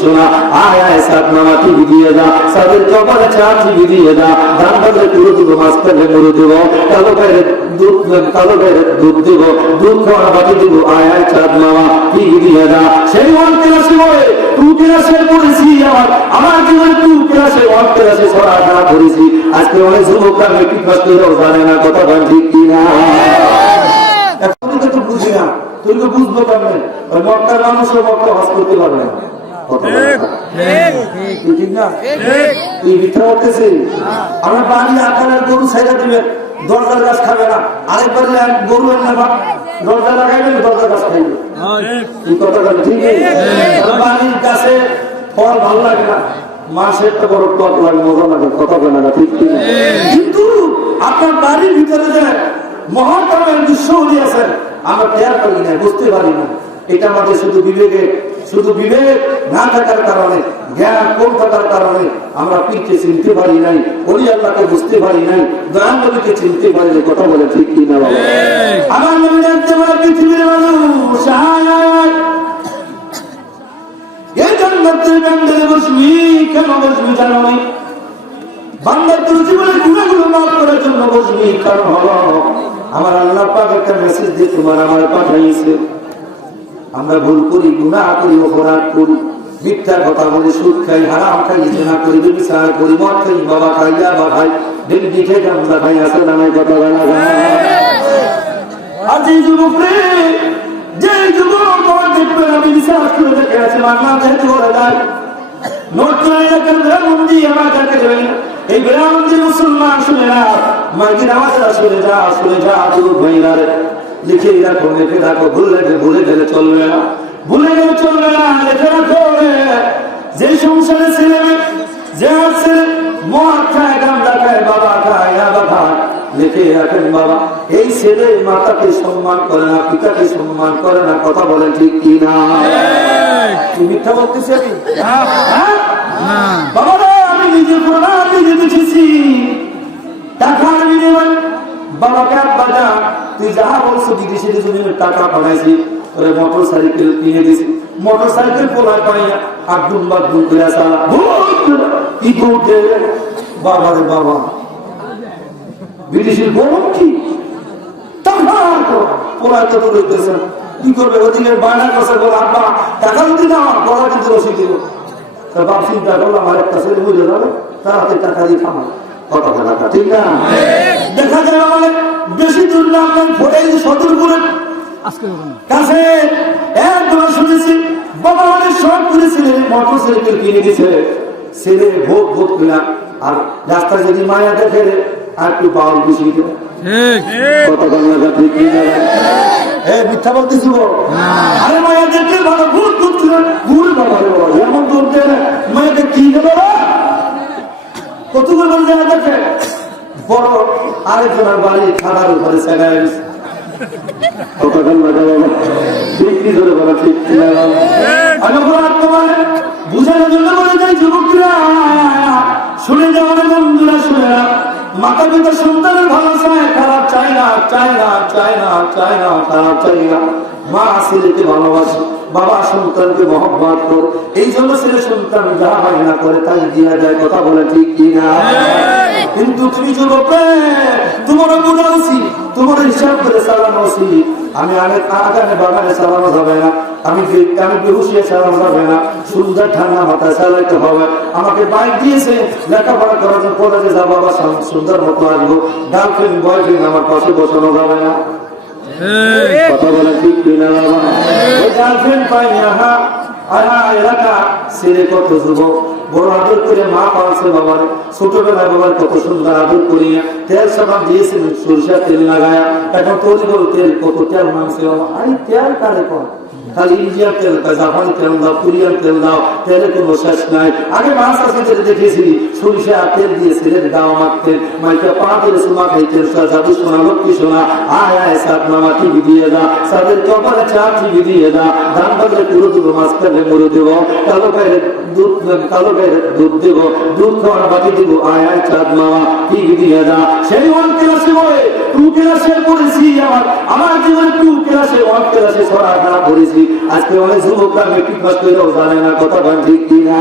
সোনা আয় আয় সাত মামা টিভি দিয়ে দা সাদের কপালে চা টিভি দিয়ে দা ধান বাজারে পুরো দেবো মাছ পেলে মুড়ে দেবো কালো গায়ের দুধ দেবো দুধ খাওয়ার বাটি দেবো আয় আয় চাঁদ মামা টিভি দিয়ে দা সেই ওয়ান ক্লাসে বলে টু ক্লাসে পড়েছি আমার জীবনে টু ক্লাসে ওয়ান ক্লাসে পড়াশোনা করেছি আজকে অনেক যুবকরা মেট্রিক পাস করেও জানে না কথা বল ঠিক কিনা এখন তো বুঝি না তুই তো বুঝবো কেমন ওই মক্কার মানুষও মক্কা হজ করতে পারবে না ঠিক না তুই মিথ্যা বলতেছি আমার বাড়ি আপনার গরু ছাইড়া দিবেন দরজার গাছ খাবে না আরেকবার গরু এনে দরজা লাগাইবেন দরজার গাছ খাইবে এই কথাটা ঠিক বাড়ির গাছে ফল ভালো লাগে না মাসের তো বড় টক লাগে মজা লাগে কথা বলে না ঠিক কিন্তু আপনার বাড়ির ভিতরে যে মহাকামের দৃশ্য আছেন আমরা টের পারি না বুঝতে পারি না এটা আমাদের শুধু বিবেক না থাকার কারণে জ্ঞান কম থাকার কারণে আমরা পীরকে চিনতে পারি নাই ওলি আল্লাহকে বুঝতে পারি নাই দয়াল নবীকে চিনতে পারি নাই কথা বলে ঠিক কি না বাবা আমার নবী জানতে পারে পৃথিবীর মানুষ এই জান্নাতের বান্দারে বসবি কেন বসবি জানো না বান্দার তোর জীবনের গুনাহগুলো মাফ করার জন্য বসবি কারণ হলো আমার আল্লাহ পাক একটা মেসেজ দিয়ে তোমার আমার পাঠাইছে আমরা ভুল করি গুনাহ করি অপরাধ করি মিথ্যা কথা বলি সুদ খাই হারাম খাই জেনা করি ব্যভিচার করি মদ খাই বাবা খাই ইয়াবা খাই ডেলি খাই গামজা খাই আসলে নামের কথা বলা যায় আজ এই যুবকরে যে যুবক আমার দেখবেন আমি বিশ্বাস করে দেখে আছে বাংলাদেশে বলা যায় নতুন এলাকার গ্রামবন্দি আমার কাছে দেবেন এই গ্রামবন্দি মুসলমান শুনে না মাইকের আওয়াজটা শুনে যা যুবক ভাইরা লিখে রাখো লিখে রাখো ভুলে গেলে চলবে না লিখে রাখো যে সংসারে ছেলে যে আছে মদ খায় গাঁজা খায় বাবা খায় ইয়াবা খায় লিখে রাখেন বাবা এই ছেলে মাতাকে সম্মান করে না পিতাকে সম্মান করে না কথা বলে ঠিক কি না তুমি মিথ্যা বলতেছি বাবা আমি নিজে প্রমাণ নিজে দেখেছি টাকার বিনিময় বাবাকে বাজা তুই যাহা বলছো বিদেশের জন্য টাকা পাঠাইছি ওরে মোটর সাইকেল কিনে দিছি মোটর সাইকেল পোলায় পাইয়া আব্দুল বাদুল করে সালা কি করতে বাবা রে বাবা বিদেশের গরম কি টাকা পোলায় তো রইতেছে কি করবে ওদিকে বায়না করছে বলে আব্বা টাকা যদি না আমার পড়া কিন্তু রসিদ দিব তার বাপ চিন্তা করলো আমার একটা ছেলে বুঝে যাবে তার হাতে টাকা দিয়ে খামার কথা বলা ঠিক না দেখা যায় আমাদের বেশি দূর না আপনার সদরপুরের কাছে একবার শুনেছি বাবা অনেক শখ করেছিলেন মোটর সাইকেল কিনে দিছে ছেলে ভোট কিনা আর রাস্তায় যদি মায়া দেখে আর একটু পাওয়ার বেশি কথা বলা ঠিক না মিথ্যা বলতেছি আরে মায়া দেখলে ভালো ভোট করছিলেন ভুল বাবা এমন করতে মায়াকে কি গেল কতগুলো জায়গা দেখে বড় আরেকজনের বাড়ি খাবার উপরে সেগায় বুঝানোর জন্য বলে যাই যুবকরা শুনে যাওয়ার বন্ধুরা শুনে না মাতা পিতা সন্তানের ভালো চায় খারাপ চায় না খারাপ চাই না মা ছেলেকে ভালোবাসে বাবা সন্তানকে মহব্বত করে এই জন্য ছেলে সন্তান যা হয় না করে তাই দিয়া যায় কথা বলে ঠিক কিনা কিন্তু তুমি যুবক তোমার গুণা উচিত তোমার হিসাব করে চালানো উচিত আমি অনেক আগামী বাগানে চালানো যাবে না আমি বেহুশিয়ে চালানো যাবে না সুন্দর ঠান্ডা মাথায় চালাইতে হবে আমাকে বাইক দিয়েছে লেখাপড়া করার জন্য কলেজে যাবো আবার সুন্দর মতো আসবো গার্লফ্রেন্ড বয়ফ্রেন্ড আমার পাশে বসানো যাবে না কথা বলে ঠিক কিনা বাবা ওই গার্লফ্রেন্ড পাই না এলাকা ছেলে কত যুবক বড় আদর করে মা পালছে বাবার ছোটবেলায় বাবার কত সুন্দর আদর করিয়া তেল সাবান দিয়েছিল সরিষা তেল লাগায়া এখন তৈরি করো তেল কত তেল মাংসে বাবা আরে তেল কারে কর খালি ইন্ডিয়ান তেল জাপানি তেল দাও কোরিয়ান তেল দাও তেলের কোনো শেষ নাই আগে মাছ আছে দেখেছিলি সরিষা তেল দিয়ে ছেলের দাও মাখতেন মাইকা পা ধরে সুমা খাইতেন জাদু সোনা লক্ষ্মী সোনা আয় আয় সাত মামা টিভি দিয়ে দা সাদের কপালে চা টিভি দিয়ে দা ধান বাজারে পুরো মাছ ফেলে মরে দেবো কালো গায়ের দুধ দেব দুধ খাওয়ার বাকি দেবো আয় আয় চাঁদ মামা টিভি দিয়ে দা সেই ওয়ান ক্লাসে বলে টু ক্লাসে পড়েছি আমার জীবনে টু ক্লাসে ওয়ান ক্লাসে পড়াশোনা করেছি আজকে অনেক যুবকরা মেট্রিক পাস করেও জানে না, কথা বলেন ঠিক কিনা?